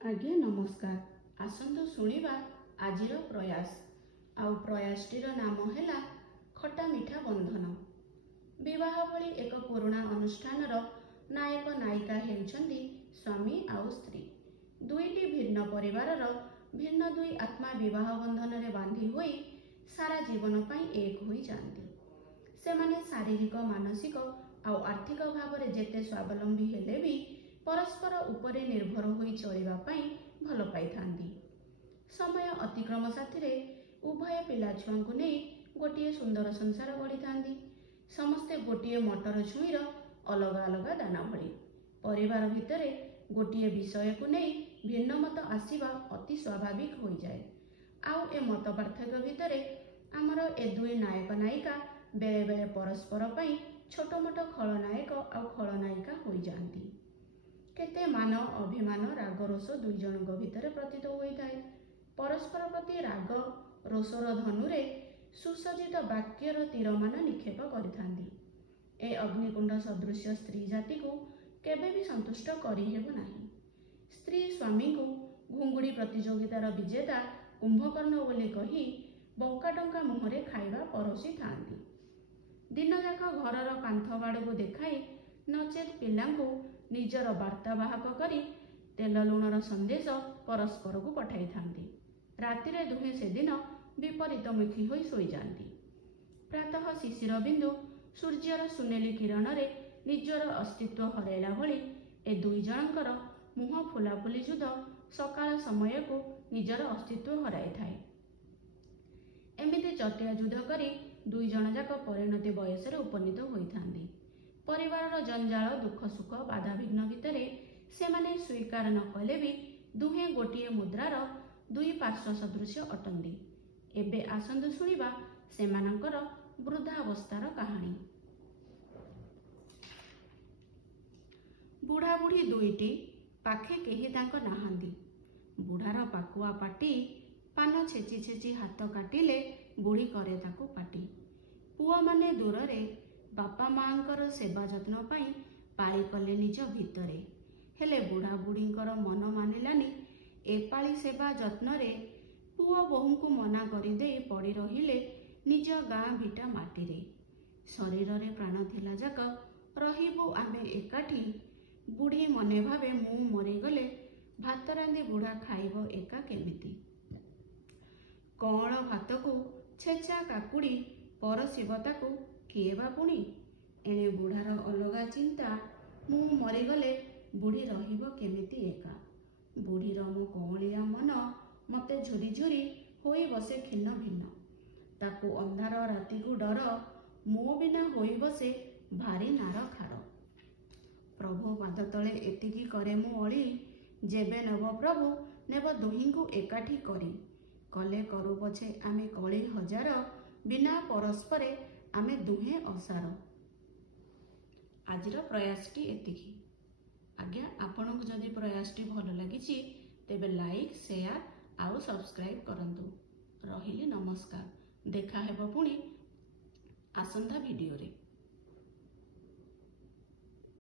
आज्ञा नमस्कार। आसंतु शुणिबा आजिर प्रयास। आउ प्रयासटीर नाम है खटा मिठा बंधन। विवाह भली एक पुराणा अनुष्ठानर नायक नायिका हेउछन्ति स्वामी आउ स्त्री। दुईटी भिन्न परिवारर भिन्न दुई आत्मा विवाह बंधन रे बांधी होई सारा जीवन पाई एक होई जांती। सेमाने शारीरिक मानसिक आउ आर्थिक भाव रे जेते स्वावलंबी हेले भी परस्पर उपरे निर्भर होई चलिबा पाई भल पाई थांती। समय अतिक्रम साथी उभय पिला छुआंकु नहीं गोटे सुंदर संसार गढ़ी थांती। समस्ते गोटे मटर छुईर अलग अलग दाना भली। परिवार भितरे गोटे विषय को नहीं भिन्न मत आसीबा अति स्वाभाविक हो जाए। आउ ए मत पार्थक्य भितरे आमर ए दुई नायक नायिका बेले बेले परस्पर पाई छोट मोट खलनायक आउ खलनायिका हो जाती। केते मान अभिमान राग रोष दुई जनक भितर प्रतीत होता है। परस्पर प्रति राग रोषर धनुरे सुसज्जित वाक्यर तीरमान निक्षेप करिथांती। ए अग्निकुंड सदृश स्त्री जाति को केबे भी संतुष्ट करिहेब नाही। स्त्री स्वामी को घुंगुड़ी प्रतियोगितार विजेता कुंभकर्ण बोली कही बंका टंका मुहरे खाइबा परोसी थांती। दिन जाक घरर कांथ बाड़ को देखाई नचेत पिलांको निजर वार्तावाहक करी तेल लुणर संदेश परस्पर को पठाई थांती। रातिरे दुहे से दिन विपरीतमुखी होई सोई जाती। प्रातः शिशिर बिंदु सूर्यर सुनेली किरण रे निजर अस्तित्व हरैला भली ए दुई जनकर मुह फुलाफुली जुद सकाळ समय को निजर अस्तित्व हराई थाए। एमिति चटिया युद्ध करी दुई जन जाक परिणति बयस रे उपनीत होई थांती। परिवार जंजाल दुख सुख बाधा विघ्न भितरे सेमाने स्वीकार न कले भी दुहे गोटे मुद्रार दुई पार्श्व सदृश अटंती। एबे आसंतु शुणिबा सेमानंकर वृद्धावस्थार कहानी। बुढ़ा बुढ़ी दुईटी पाखे केही तांक नाहांती। बुढ़ार पाकुआ पाटी पान छेची छेची हाथ काटिले बुढ़ी करे ताकू पाटी। पुआ माने दूर रे बापा मांकर सेवा जत्न पाई पाली कले निज भितरे। हेले बुढ़ा बुढ़ींकर मन मानिलानी एपाली सेवा जत्न रे पुआ बोहू को मना करिदे पड़ी रहिले निज गाँ भिटा माटी रे। शरीर रे प्राण थिला जाक रहिबु आमे एकाठी। बुढ़ी मने भावे मु मरीगले भात रांधि बुढ़ा खाइब एका केमिति। कौल भात को छेचा काकुड़ी परसिब ताकू किए बा पुणी। एणे बुढ़ार अलगा चिंता मु मरीगले बुढ़ी रहिब केमिति एका। बुढ़ीर मो कौलिया मन मते झुरी झुरी होई बसे खिन्न भिन्न। ताकू अंधार राति को डर मो बिना होई बसे भारी नार खार। प्रभु पाद तले एतिकी करे मु अली। जेबे नब प्रभु नेब दुही को एकाठी करी। कले करू पछे आमे कली हजार बिना परस्परे आमे दुहे असार। आजिर प्रयासटी एतिकी। आज्ञा आपनकु जदि प्रयासटी भल लागिछि तेबे लाइक शेयर आउ सब्सक्राइब करंतु। रहिली नमस्कार। देखा हेबो पुणी आसंता वीडियो रे।